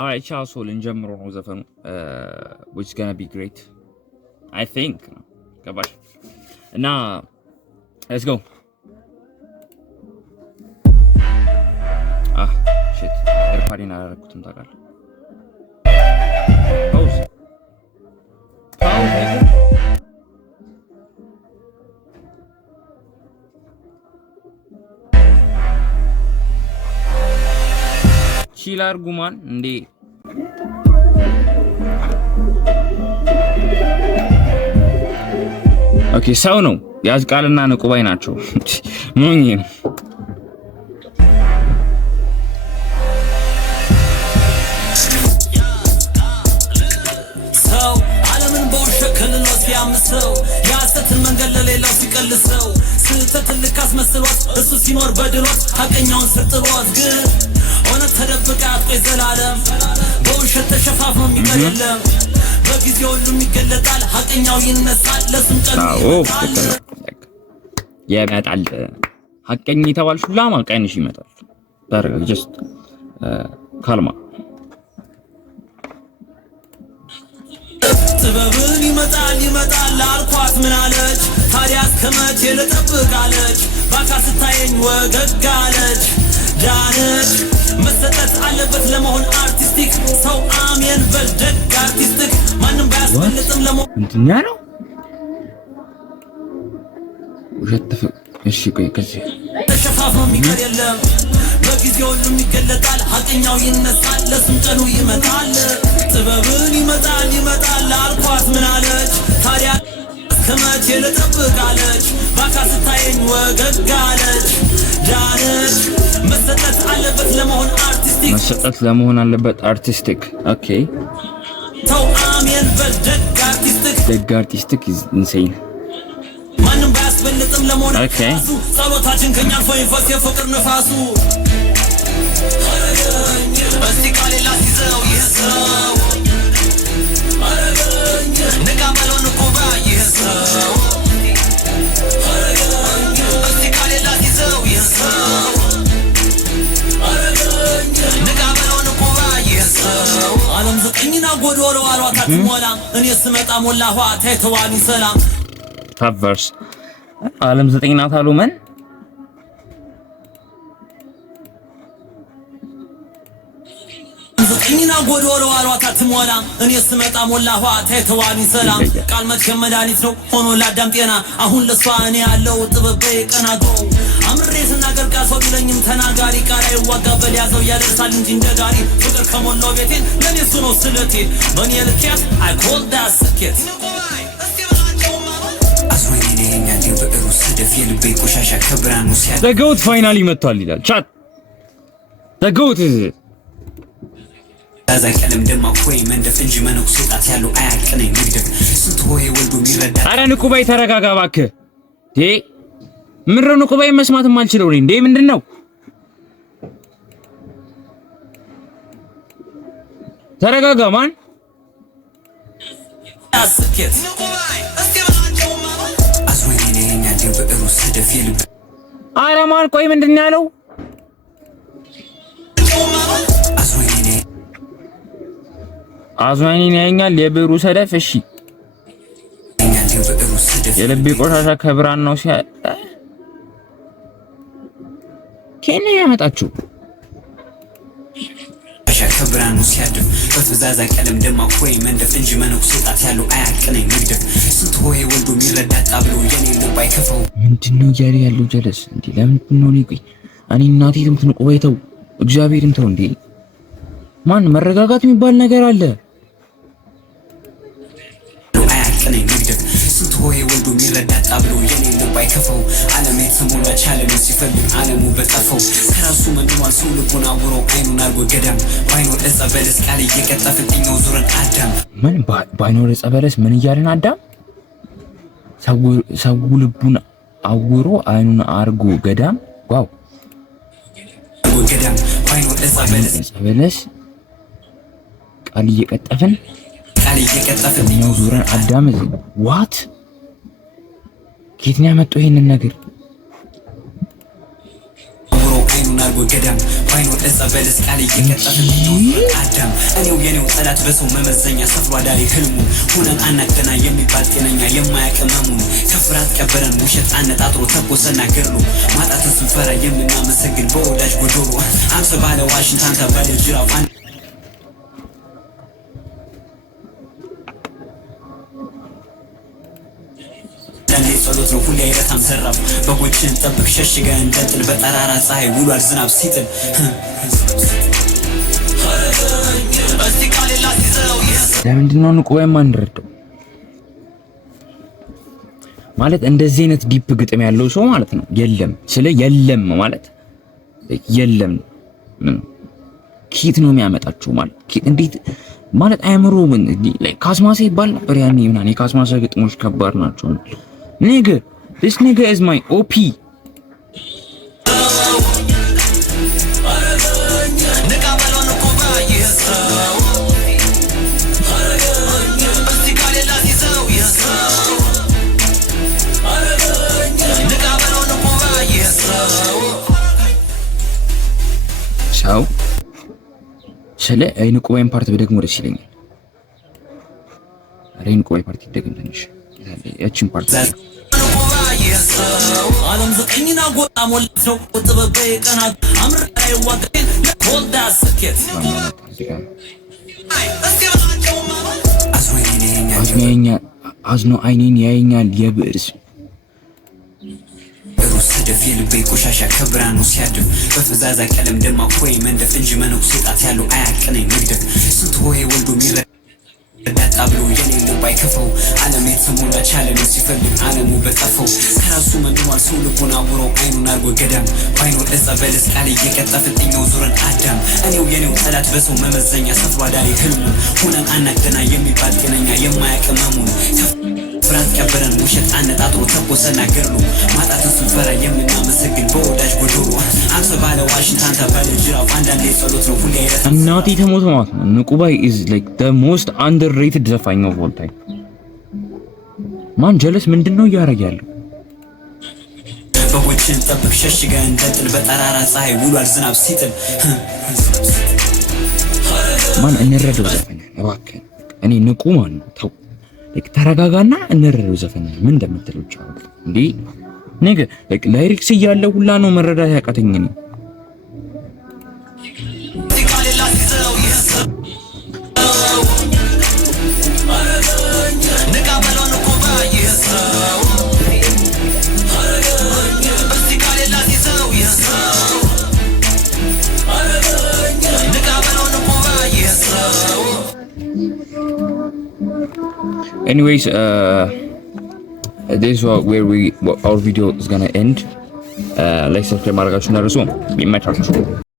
Alright, ciao soul እንጀምሮ ነው ዘፈኑ which is gonna be great I think ገባሽ እና let's go shit ኤርፓዲን አላረኩትም ታውቃለህ pause ቺል አርጉማን እንዴ ኦኬ ሰው ነው ያዝቃልና ንቁባይ ናቸው ሞኝ ነው ሰው ዓለምን በውሸት ነው ሲያምሰው ያሰትን መንገድ ለሌላው ሲቀልሰው ስህተትን ልካስመስሏት እሱ ሲኖር በድሎት ሐቀኛውን ስጥሏት ግን ሆነ ተደብቃ አጥቆ ዘላለም በውሸት ተሸፋፍኖ የሚቀርለም በጊዜው ሁሉ ይገለጣል ሐቀኛው ይነሳል ለስም ቀን ይመጣል ሐቀኝ ተባልሽ ላማ ቀንሽ ይመጣል ዳርጋ just ካልማ ጥበብን ይመጣል አልኳት ምን አለች ታዲያ እስከመቼ ልጠብቃለች ባካ ስታየኝ ወገግ አለች ዳነች መሰጠት አለበት ለመሆን አርቲስቲክ ሰው አሜን በልደግ አርቲስቲክ ማንም ባያስፈልጥም ለመሆን እንትና ነው ወሸት እሺ ቆይ ከዚህ ተሸፋፍኖ የሚቀር የለም በጊዜው ሁሉ ይገለጣል ሐቀኛው ይነሳል ለስም ቀኑ ይመጣል ጥበብን ይመጣል አልኳት ምን አለች ታዲያ እስከመቼ ልጠብቃለች ባካ ስታየኝ ወገግ አለች ዳነች መሰጠት ለመሆን አለበት አርቲስቲክ ኦኬ ሰው አሜን በልደግ አርቲስቲክ ደግ አርቲስቲክ is insane ማንም ባያስፈልጥም ለመሆን ኦኬ ጸሎታችን ከኛ አልፎ ይፈስ የፍቅር ነፋሱ እስቲ ቃሌላ ሲዘው ይሰው ንቃመለው ንቁባ ይሰው እስቲ ቃሌላ ሲዘው ይሰው ንቃመለው ንቁባ ይሰው ዓለም ዘጠኝና ጎዶሎ አሏታት ሞላ እኔ ስመጣ ሞላኋ ታይተዋኒ ሰላም ታቨርስ ዓለም ዘጠኝና ታሉ ምን ዘጠኝና ጎዶሎ አሏታት ሞላ እኔ ስመጣ ሞላኋ ታይተዋኒ ሰላም ቃል መቼም መድኃኒት ነው ሆኖ ላዳም ጤና አሁን ለሷ እኔ ያለው ጥበብ ቀናቶ አምሬ ስናገር ቃሶ ቢለኝም ተናጋሪ ቃል አይዋጋ በሊያዘው ያደርሳል እንጂ እንደጋሪ ፍቅር ከሞላው ቤቴን ለኔ እሱ ነው ስለቴ በኔ ልኬት I call that ስኬት The goat finally መጥቷል ይላል ቻት The goat is it አዛቀለም ደማ ኮይ መንደፍ እንጂ መነኩ ጣት ያለው አያቀነኝ ንግደፍ ስንት ሆይ ወልዶ የሚረዳ አረ ንቁባይ ተረጋጋ እባክህ ዴ ምንድነው ንቁባይ መስማት የማልችለው እንዴ ምንድነው ተረጋጋ ማን አስከት አዝወይኔኛ ደብሩ ሰደፍ ይል አረ ማን ቆይ ምንድነው ያለው አዝዋይኔ ያኛል የብሩ ሰደፍ እሺ የልቤ ቆሻሻ ከብራን ነው ሲያ ከኔ ያመጣችሁ ከብራኑ ሲያድፍ በትዛዛ ቀለም ደማ ኮይ መንደፍ እንጂ መነኩ ጣት ያለው አያቀነኝ ንግደፍ ስንት ሆይ ወልዶ የሚረዳ ጣብሎ የኔ ልብ አይከፈው ምንድነው ያለ ያለው ጀለስ እንዴ ለምንድነው ንቁይ እኔ እናቴ ትምትንቆይተው እግዚአብሔርን ተው እንዴ ማን መረጋጋት የሚባል ነገር አለ አያቀነኝ ንግደፍ ስንት ሆይ ወልዶ የሚረዳ ጣብሎ የኔ ልብ አይከፈው ዓለም የተሞላ ቻለም ሲፈልግ ዓለሙ በጠፈው ከራሱ መንድሟል ሰው ልቡን አውሮ አይኑን አርጎ ገዳም ባይኖር እዛ በለስ ቃል እየቀጠፍልኛው ዙረን አዳም ምን ባይኖር እዛ በለስ ምን እያልን አዳም ሰው ልቡን አውሮ አይኑን አርጎ ገዳም ዋው ገዳም ባይኖር እዛ በለስ ቃል እየቀጠፍን ነው ዙረን አዳም ዋት ከየት ነው ያመጣው ይሄንን ነገር አይኑን አርጎ ገዳም ባይኖር እዛ በለስ ቃል እየቀጠፍን ነው አዳም የኔው ጠላት በሰው መመዘኛ ሰፍሮ አዳሪ ህልሙ ሁነን አናገና የሚባል ጤነኛ የማያቀመሙን ከፍራት ቀበረን ውሸት አነጣጥሮ ተኮሰና ገድሎ ማጣትን ስንፈራ የምናመሰግን በወዳጅ ጎዶሎ አንተ ባለ ዋሽንት አንተ ባለ ጅራፍ አንዳንዴ ጸሎት ነው ሁሌ አይረታም ዘራፍ በጎችን ጠብቅ ሸሽገህ እንደጥል በጠራራ ፀሐይ ውሏል ዝናብ ሲጥል ለምንድነው ንቁ የማንረዳው? ማለት እንደዚህ አይነት ዲፕ ግጥም ያለው ሰው ማለት ነው የለም ስለ የለም ማለት የለም ኪት ነው የሚያመጣቸው ማለት ኪት እንዴት ማለት አእምሮ ምን ካስማሴ ይባል ነበር ያኔ ምናምን የካስማሴ ግጥሞች ከባድ ናቸው። nigga this nigga is my OP ሰው ስለ አይንቁ ወይም ፓርት በደግሞ ደስ ይለኛል። አይንቁ ወይ ፓርት ይደግም ትንሽ ያቺን ፓርት ዓለም ዘቀኝና ጎጣ ሞልቶ ጥበበ ቀና አምራይ ወገን ኮልዳ ስኬት አዝኖ አይኔን ያየኛል የብዕርስ ሰደፍ የልቤ ቆሻሻ ከብርሃኑ ሲያድፍ በፈዛዛ ቀለም ደማቅ ወይ መንደፍ እንጂ መነኩሴ ጣት ያለው አያቅነኝ መግደፍ ስንት ሆሄ ወልዶ ሚረዳጣ ብሎ የኔን ልብ አይከፈው ዓለም የተሞላ ቻለሉ ሲፈልግ ዓለሙ በጠፈው ከራሱ መንኗል ሰው ልቡን አውሮ አይኑን አርጎ ገዳም ባይኖር እዛ በለስ ቃል እየቀጣ ፍጥኛው ዙረን አዳም እኔው የኔው ጠላት በሰው መመዘኛ ሰፍሮ አዳሪ ህልሙ ሁነን አናገና የሚባል ጤነኛ የማያቀመሙን ፍራት ቀበረን ውሸት አነጣጥሮ ተኮሰና ገድሎ ማጣትን ስንፈራ የምናመሰግን በወዳጅ ጎዶሎ አንተ ባለ ዋሽንት አንተ ባለ ጅራፍ አንዳንዴ ጸሎት ነው ሁሌ አይረታም እናቴ ተሞት ማለት ነው። ንቁባይ is like the most underrated ዘፋኝ of all time ማን ጀለስ ምንድነው እያደረገ ያለው? በጎችን ጠብቅ ሸሽገህ እንደጥል በጠራራ ፀሐይ ውሏል ዝናብ ሲጥል ማን እንረዳው ዘፈን እባክህ እኔ ንቁ ማን ነው ተው ተረጋጋና እንረዳው ዘፈን ምን እንደምትለው ቻው እንዴ ነገ ላይሪክስ እያለው ሁላ ነው መረዳት ያቃተኝ ነው። Anyways, this is where our video is gonna end. Like subscribe ማድረጋችሁን አትርሱ።